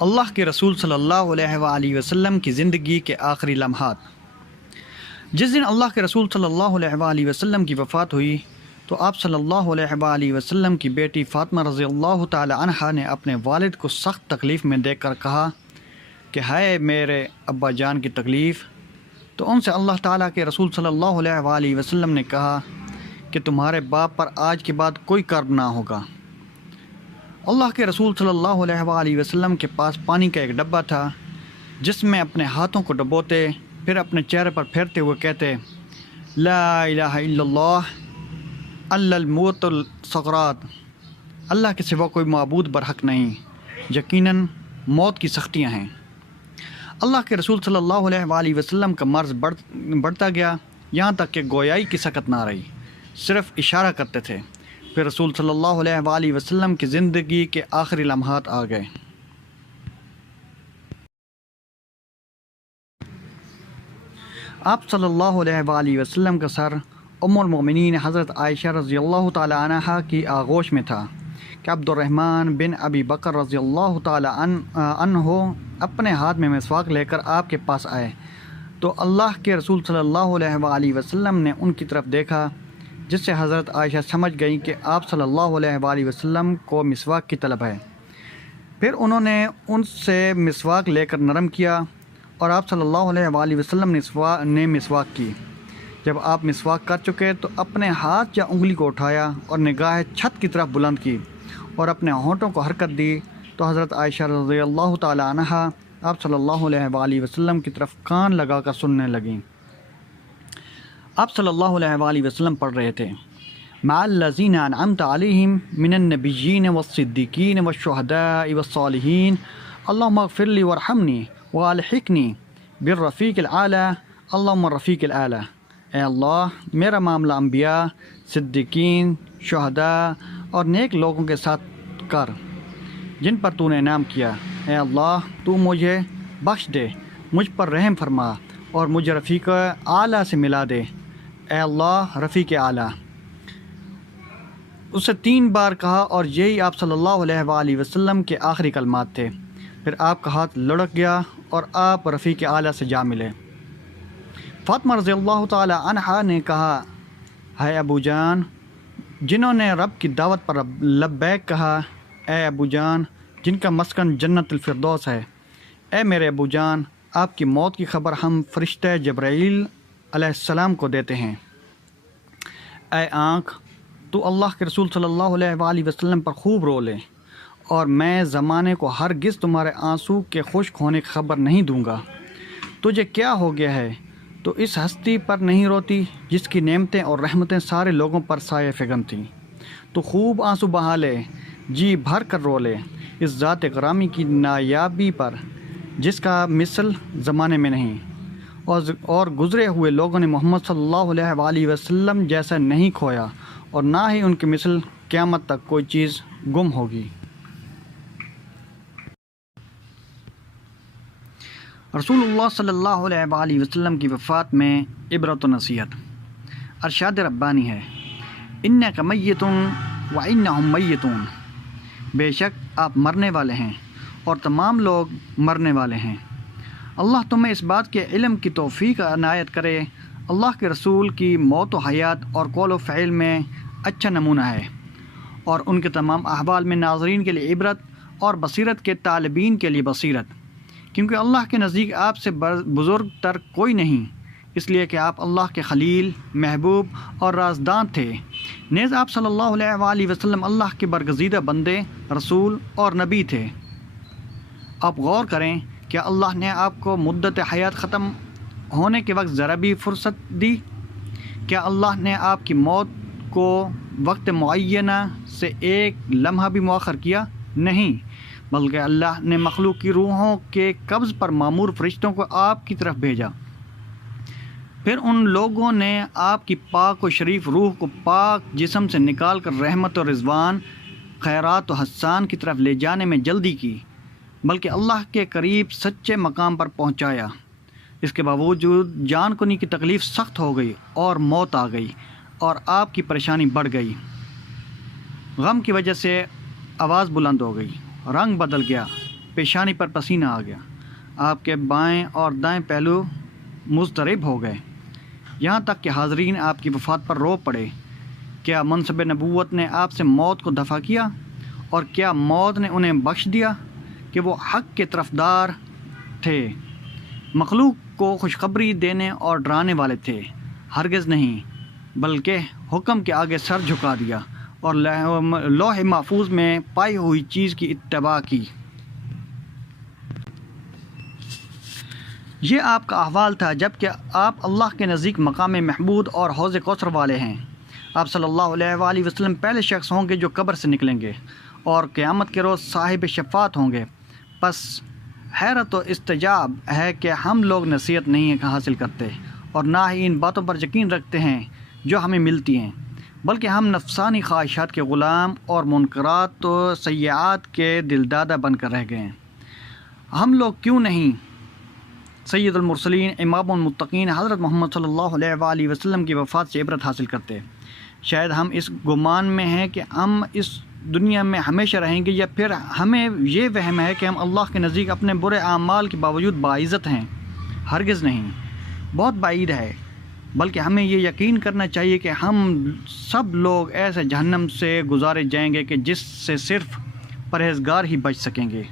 اللہ کے رسول صلی اللہ علیہ وآلہ وسلم کی زندگی کے آخری لمحات۔ جس دن اللہ کے رسول صلی اللہ علیہ وآلہ وسلم کی وفات ہوئی تو آپ صلی اللہ علیہ وآلہ وسلم کی بیٹی فاطمہ رضی اللہ تعالی عنہا نے اپنے والد کو سخت تکلیف میں دیکھ کر کہا کہ ہائے میرے ابا جان کی تکلیف۔ تو ان سے اللہ تعالیٰ کے رسول صلی اللہ علیہ وآلہ وسلم نے کہا کہ تمہارے باپ پر آج کے بعد کوئی کرب نہ ہوگا۔ اللہ کے رسول صلی اللہ علیہ وآلہ وسلم کے پاس پانی کا ایک ڈبہ تھا جس میں اپنے ہاتھوں کو ڈبوتے، پھر اپنے چہرے پر پھیرتے ہوئے کہتے لا الہ الا اللہ الموت السکرات، اللہ کے سوا کوئی معبود برحق نہیں، یقیناً موت کی سختیاں ہیں۔ اللہ کے رسول صلی اللہ علیہ وآلہ وسلم کا مرض بڑھتا گیا، یہاں تک کہ گویائی کی سکت نہ رہی، صرف اشارہ کرتے تھے۔ پھر رسول صلی اللہ علیہ وآلہ وسلم کی زندگی کے آخری لمحات آ گئے۔ آپ صلی اللہ علیہ وآلہ وسلم کا سر ام المؤمنین حضرت عائشہ رضی اللہ تعالی عنہا کی آغوش میں تھا کہ عبد الرحمن بن ابی بکر رضی اللہ تعالی عنہ اپنے ہاتھ میں مسواک لے کر آپ کے پاس آئے تو اللہ کے رسول صلی اللہ علیہ وآلہ وسلم نے ان کی طرف دیکھا، جس سے حضرت عائشہ سمجھ گئیں کہ آپ صلی اللہ علیہ وآلہ وسلم کو مسواک کی طلب ہے۔ پھر انہوں نے ان سے مسواک لے کر نرم کیا اور آپ صلی اللہ علیہ وآلہ وسلم نے مسواک کی۔ جب آپ مسواک کر چکے تو اپنے ہاتھ یا انگلی کو اٹھایا اور نگاہ چھت کی طرف بلند کی اور اپنے ہونٹوں کو حرکت دی تو حضرت عائشہ رضی اللہ تعالی عنہا آپ صلی اللہ علیہ وآلہ وسلم کی طرف کان لگا کر سننے لگیں۔ آپ صلی اللہ علیہ وآلہ وسلم پڑھ رہے تھے مع الذین انعمت علیہم من النبیین والصدیقین والشہداء والصالحین اللہم اغفر لی وارحمنی والحقنی بالرفیق الاعلی اللہم الرفیق الاعلی۔ اے اللہ میرا معاملہ انبیاء، صدیقین، شہداء اور نیک لوگوں کے ساتھ کر جن پر تو نے انعام کیا۔ اے اللہ تو مجھے بخش دے، مجھ پر رحم فرما اور مجھے رفیق اعلیٰ سے ملا دے۔ اے اللہ رفیق اعلیٰ۔ اسے 3 بار کہا اور یہی آپ صلی اللہ علیہ وآلہ وسلم کے آخری کلمات تھے۔ پھر آپ کا ہاتھ لڑک گیا اور آپ رفیق اعلیٰ سے جا ملے۔ فاطمہ رضی اللہ تعالی عنہا نے کہا ہے ابو جان، جنہوں نے رب کی دعوت پر لبیک کہا، اے ابو جان جن کا مسکن جنت الفردوس ہے، اے میرے ابو جان آپ کی موت کی خبر ہم فرشتہ جبرائیل علیہ السلام کو دیتے ہیں۔ اے آنکھ تو اللہ کے رسول صلی اللہ علیہ وآلہ وسلم پر خوب رو لے، اور میں زمانے کو ہرگز تمہارے آنسو کے خشک ہونے کی خبر نہیں دوں گا۔ تجھے کیا ہو گیا ہے تو اس ہستی پر نہیں روتی جس کی نعمتیں اور رحمتیں سارے لوگوں پر سایہ فگن تھیں؟ تو خوب آنسو بہا لے، جی بھر کر رو لے اس ذات گرامی کی نایابی پر جس کا مثل زمانے میں نہیں، اور گزرے ہوئے لوگوں نے محمد صلی اللہ علیہ وآلہ وسلم جیسا نہیں کھویا، اور نہ ہی ان کے مثل قیامت تک کوئی چیز گم ہوگی۔ رسول اللہ صلی اللہ علیہ وآلہ وسلم کی وفات میں عبرت و نصیحت۔ ارشاد ربانی ہے انک میت وانہم میتون، بے شک آپ مرنے والے ہیں اور تمام لوگ مرنے والے ہیں۔ اللہ تمہیں اس بات کے علم کی توفیق عنایت کرے۔ اللہ کے رسول کی موت و حیات اور قول و فعل میں اچھا نمونہ ہے، اور ان کے تمام احوال میں ناظرین کے لیے عبرت اور بصیرت کے طالبین کے لیے بصیرت، کیونکہ اللہ کے نزدیک آپ سے بزرگ تر کوئی نہیں، اس لیے کہ آپ اللہ کے خلیل، محبوب اور رازدان تھے۔ نیز آپ صلی اللہ علیہ وآلہ وسلم اللہ کے برگزیدہ بندے، رسول اور نبی تھے۔ آپ غور کریں کہ اللہ نے آپ کو مدت حیات ختم ہونے کے وقت ذرا بھی فرصت دی؟ کیا اللہ نے آپ کی موت کو وقت معینہ سے ایک لمحہ بھی مؤخر کیا؟ نہیں، بلکہ اللہ نے مخلوق کی روحوں کے قبض پر مامور فرشتوں کو آپ کی طرف بھیجا۔ پھر ان لوگوں نے آپ کی پاک و شریف روح کو پاک جسم سے نکال کر رحمت و رضوان، خیرات و حسان کی طرف لے جانے میں جلدی کی، بلکہ اللہ کے قریب سچے مقام پر پہنچایا۔ اس کے باوجود جان کنی کی تکلیف سخت ہو گئی اور موت آ گئی اور آپ کی پریشانی بڑھ گئی۔ غم کی وجہ سے آواز بلند ہو گئی، رنگ بدل گیا پیشانی پر پسینہ آ گیا، آپ کے بائیں اور دائیں پہلو مضطرب ہو گئے، یہاں تک کہ حاضرین آپ کی وفات پر رو پڑے۔ کیا منصب نبوت نے آپ سے موت کو دفع کیا، اور کیا موت نے انہیں بخش دیا کہ وہ حق کے طرفدار تھے، مخلوق کو خوشخبری دینے اور ڈرانے والے تھے؟ ہرگز نہیں، بلکہ حکم کے آگے سر جھکا دیا اور لوح محفوظ میں پائی ہوئی چیز کی اتباع کی۔ یہ آپ کا احوال تھا جب کہ آپ اللہ کے نزدیک مقام محمود اور حوض کوثر والے ہیں۔ آپ صلی اللہ علیہ وآلہ وسلم پہلے شخص ہوں گے جو قبر سے نکلیں گے اور قیامت کے روز صاحب شفاعت ہوں گے۔ پس حیرت و استعجاب ہے کہ ہم لوگ نصیحت نہیں حاصل کرتے اور نہ ہی ان باتوں پر یقین رکھتے ہیں جو ہمیں ملتی ہیں، بلکہ ہم نفسانی خواہشات کے غلام اور منکرات و سیئات کے دلدادہ بن کر رہ گئے ہیں۔ ہم لوگ کیوں نہیں سید المرسلین امام المتقین حضرت محمد صلی اللہ علیہ وآلہ وسلم کی وفات سے عبرت حاصل کرتے؟ شاید ہم اس گمان میں ہیں کہ ہم اس دنیا میں ہمیشہ رہیں گے، یا پھر ہمیں یہ وہم ہے کہ ہم اللہ کے نزدیک اپنے برے اعمال کے باوجود باعزت ہیں۔ ہرگز نہیں، بہت بعید ہے، بلکہ ہمیں یہ یقین کرنا چاہیے کہ ہم سب لوگ ایسے جہنم سے گزارے جائیں گے کہ جس سے صرف پرہیزگار ہی بچ سکیں گے۔